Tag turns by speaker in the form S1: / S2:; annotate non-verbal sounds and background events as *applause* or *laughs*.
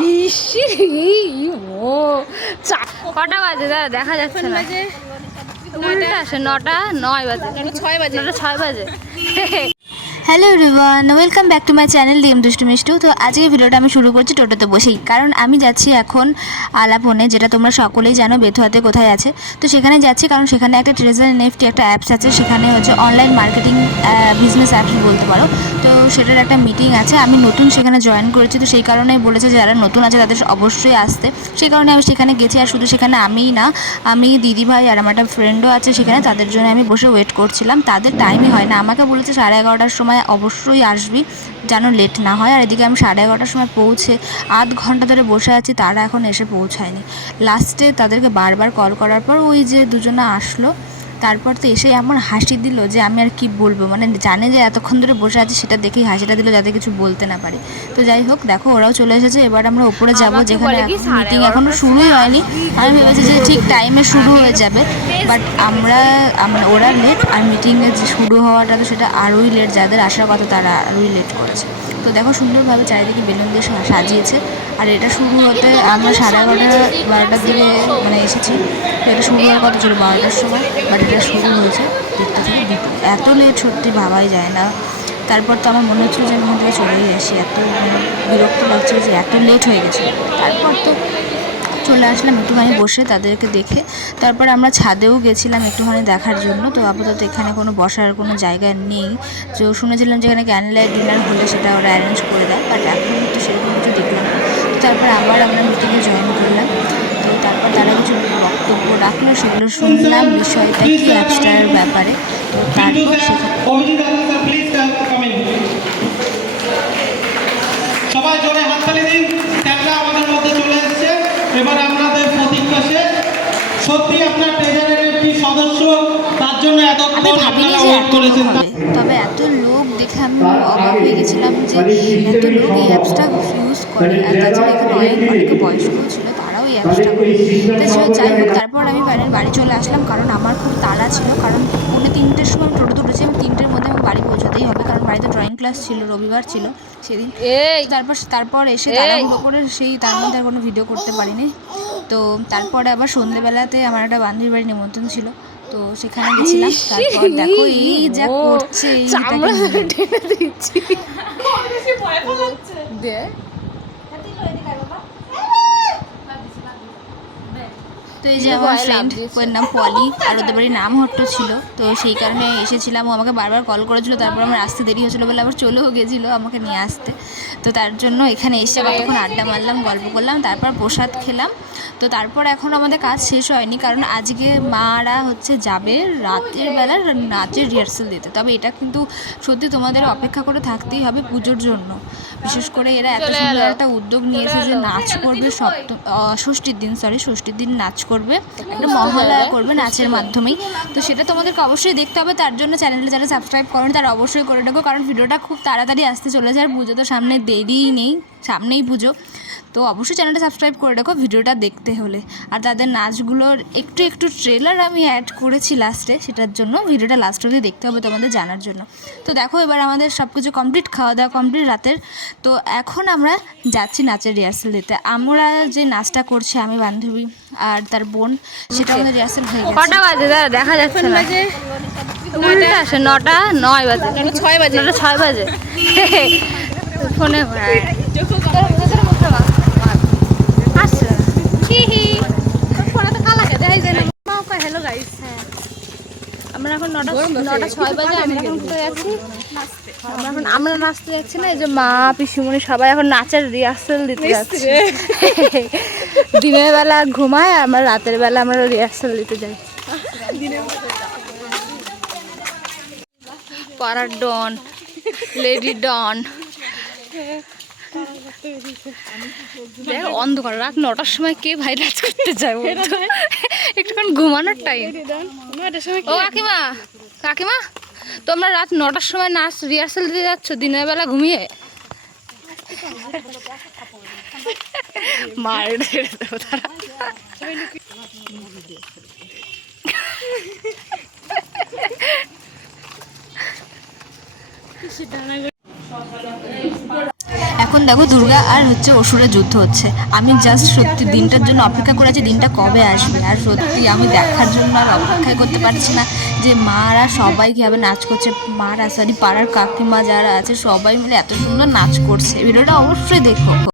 S1: EC ও। কটা বাজে? দাদা দেখা যাচ্ছে না। উল্টা আসে নটা নয় বাজে। ছয় বাজে। নটা ছয় বাজে।
S2: Hello everyone welcome back to my channel DM Dushtu Mishtu তো আজকে ভিডিওটা আমি শুরু করছি টোটোতে বসেই। কারণ আমি যাচ্ছি এখন আলাপনে, যেটা তোমরা সকলেই জানো বেথুয়াতে কোথায় আছে। তো সেখানে যাচ্ছি কারণ সেখানে একটা ট্রেজার এনএফটি একটা অ্যাপস আছে, সেখানে হচ্ছে অনলাইন মার্কেটিং বিজনেস অ্যাপস বলতে পারো। তো সেটার একটা মিটিং আছে, আমি নতুন সেখানে জয়েন করেছি, তো সেই কারণেই বলেছে যারা নতুন আছে তাদের অবশ্যই আসতে। সেই কারণে আমি সেখানে গেছি, আর শুধু সেখানে আমিই না, আমি দিদিভাই আর আমার একটা ফ্রেন্ডও আছে সেখানে, তাদের জন্য আমি বসে ওয়েট করছিলাম। তাদের টাইমই হয় না। আমাকে বলেছে সাড়ে এগারোটার সময় অবশ্যই আসবি, যেন লেট না হয়। আর এদিকে আমি সাড়ে এগারোটার সময় পৌঁছে আধ ঘণ্টা ধরে বসে আছি, তারা এখন এসে পৌঁছায়নি। লাস্টে তাদেরকে বারবার কল করার পর ওই যে দুজনে আসলো তারপর তো এসে এমন হাসি দিল যে আমি আর কি বলব? মানে জানে যে এতক্ষণ ধরে বসে আছি সেটা দেখেই হাসিটা দিল যাতে কিছু বলতে না পারে। তো যাই হোক দেখো ওরাও চলে এসেছে এবার আমরা উপরে যাব যেখানে মিটিং
S1: এখনও
S2: শুরুই হয়নি। আমি ভেবেছি যে ঠিক টাইমে শুরু হয়ে যাবে বাট আমরা আমরা ওরা লেট আর মিটিংয়ে যে শুরু হওয়াটা তো সেটা আরোই লেট যাদের আসার কথা তারা আরোই লেট করেছে। তো দেখো সুন্দরভাবে চারিদিকে বেলুন দিয়ে সাজিয়েছে। আর এটা শুরু হতে আমরা সাড়ে এগারোটা, বারোটার দিকে মানে এসেছি। তো এটা শুরু হওয়ার কথা ছিল বারোটার সময় বাট এটা শুরু হয়েছে দেখতে থেকে দুটো। এত লেট সত্যি ভাবাই যায় না। তারপর তো আমার মনে হচ্ছিল যে আমি ওখান থেকে চলেই আসি। এত মানে বিরক্ত লাগছিল যে এত লেট হয়ে গেছে। তারপর তো চলে আসলাম, একটুখানি বসে তাদেরকে দেখে। তারপর আমরা ছাদেও গেছিলাম একটুখানি দেখার জন্য। তো আপাতত এখানে কোনো বসার কোনো জায়গা নেই। তো শুনেছিলাম যেখানে ক্যান্ডেল ডিনার হলে সেটা ওরা অ্যারেঞ্জ করে দেয় বাট এখন তো সেরকম কিছু দেখলাম তারপর আবার আমরা মিটিংয়ে জয়েন করলাম। তো তারপর তারা কিছু বক্তব্য রাখল, সেগুলো শুনলাম। বিষয়টা কী অ্যাপসটার ব্যাপারে, তো তারপর সেখানে
S3: অভিজিৎ দাদা স্যার প্লিজ কাম ইন সবাই জোরে হাততালি দিন ক্যামেরা আমাদের মধ্যে চলে এসেছে এবার আপনাদের প্রতীক্ষা শেষ সত্যি আপনার ট্রেজারের একটি সদস্য তার জন্য
S2: আমি
S3: এতক্ষণ
S2: ভাবিনি
S3: আপনারা
S2: যে
S3: ওয়েট
S2: এত
S3: করেছেন।
S2: তবে এত লোক দেখে আমি অবাক হয়ে গেছিলাম যে এত লোক এই অ্যাপসটা ইউজ করে। আর তাছাড়া এখানে অনেক অনেকে বয়স্ক ছিল তারাও এই অ্যাপসটা করে। তাছাড়া যাই হোক তারপর আমি বাড়ির বাড়ি চলে আসলাম কারণ আমার খুব তাড়া ছিল। কারণ পৌনে তিনটের সময় আমি টোটো তুলেছি আমি তিনটের মধ্যে আমাকে বাড়ি পৌঁছাতেই হবে। কারণ বাড়িতে ড্রয়িং ক্লাস ছিল রবিবার ছিল সেদিন। তারপর তারপর এসে! তাড়াহুড়ো করে সেই তার মধ্যে আর কোনো ভিডিও করতে পারিনি। তো তারপরে আবার সন্ধেবেলাতে আমার একটা বান্ধবীর বাড়ি নিমন্ত্রণ ছিল। তো সেখানে গেছিলাম তারপর দেখো এই যা
S1: ও,
S2: করছে
S1: চামড়া
S2: এটাকে
S1: দিচ্ছি। দে।
S2: তো এই যে আমার ফ্রেন্ড ওর নাম পলি আর ওদের বাড়ির নাম হট্ট ছিল। তো সেই কারণে এসেছিলাম ও আমাকে বারবার কল করেছিল তারপর আমার আসতে দেরি হয়েছিল বলে আবার চলেও গেছিল আমাকে নিয়ে আসতে। তো তার জন্য এখানে এসে কতক্ষণ আড্ডা মারলাম গল্প করলাম তারপর প্রসাদ খেলাম। তো তারপর এখন আমাদের কাজ শেষ হয়নি কারণ আজকে মারা হচ্ছে যাবে রাতের বেলা নাচের রিহার্সাল দিতে। তবে এটা কিন্তু সত্যি তোমাদের অপেক্ষা করে থাকতেই হবে পুজোর জন্য। বিশেষ করে এরা এত সুন্দর একটা উদ্যোগ নিয়েছে যে নাচ করবে সপ্তম ষষ্ঠীর দিন সরি ষষ্ঠীর দিন নাচ করবে। একটা মহালয়া করবে নাচের মাধ্যমেই। তো সেটা তোমাদেরকে অবশ্যই দেখতে হবে তার জন্য চ্যানেলে যারা সাবস্ক্রাইব করেন তারা অবশ্যই করে রাখো কারণ ভিডিওটা খুব তাড়াতাড়ি আসতে চলেছে আর পুজো তো সামনে দেরিই নেই সামনেই পুজো। তো অবশ্যই চ্যানেলটা সাবস্ক্রাইব করে রাখো ভিডিওটা দেখতে হলে। আর তাদের নাচগুলোর একটু একটু ট্রেলার আমি অ্যাড করেছি লাস্টে সেটার জন্য ভিডিওটা লাস্ট অবধি দেখতে হবে তোমাদের জানার জন্য। তো দেখো এবার আমাদের সব কিছু কমপ্লিট খাওয়া দাওয়া কমপ্লিট রাতের। তো এখন আমরা যাচ্ছি নাচের রিহার্সেল দিতে। আমরা যে নাচটা করছি আমি বান্ধবী আর তার বোন সেটা আমাদের রিহার্সেল হয়ে গেছে।
S1: কটা বাজে? দাদা দেখা যাচ্ছে না। উল্টা আসে নটা নয় বাজে। ছয় বাজে। নটা ছয় বাজে। *laughs* ফোনে হ্যালো গাইস আমরা এখন নটা নটা ছয় বাজে আমরা এখন কোথায় যাচ্ছি? আমরা এখন আমরা নাচতে যাচ্ছি না এই যে মা পিসিমণি সবাই এখন নাচের রিহার্সাল দিতে যাচ্ছে। দিনের বেলা ঘুমায় আর আমরা রাতের বেলা আমরা রিহার্সাল দিতে যাই। পাড়ার ডন লেডি ডন দেখ, অন্ধকার। রাত নটার সময় কে ভাই নাচ করতে যায়? একটুখানি ঘুমানোর টাইম ও কাকিমা কাকিমা, তোমরা রাত নটার সময় নাচ রিহার্সাল দিতে যাচ্ছ? দিনের বেলা ঘুমিয়ে? মার তারা
S2: এখন দেখো দুর্গা আর হচ্ছে অসুরের যুদ্ধ হচ্ছে। আমি জাস্ট সত্যি দিনটার জন্য অপেক্ষা করে আছি দিনটা কবে আসবে? আর সত্যি আমি দেখার জন্য আর অপেক্ষাই করতে পারছি না যে মারা সবাই কীভাবে নাচ করছে। মারা সরি পাড়ার কাকিমা যারা আছে, সবাই মিলে এত সুন্দর নাচ করছে। ভিডিওটা অবশ্যই দেখো।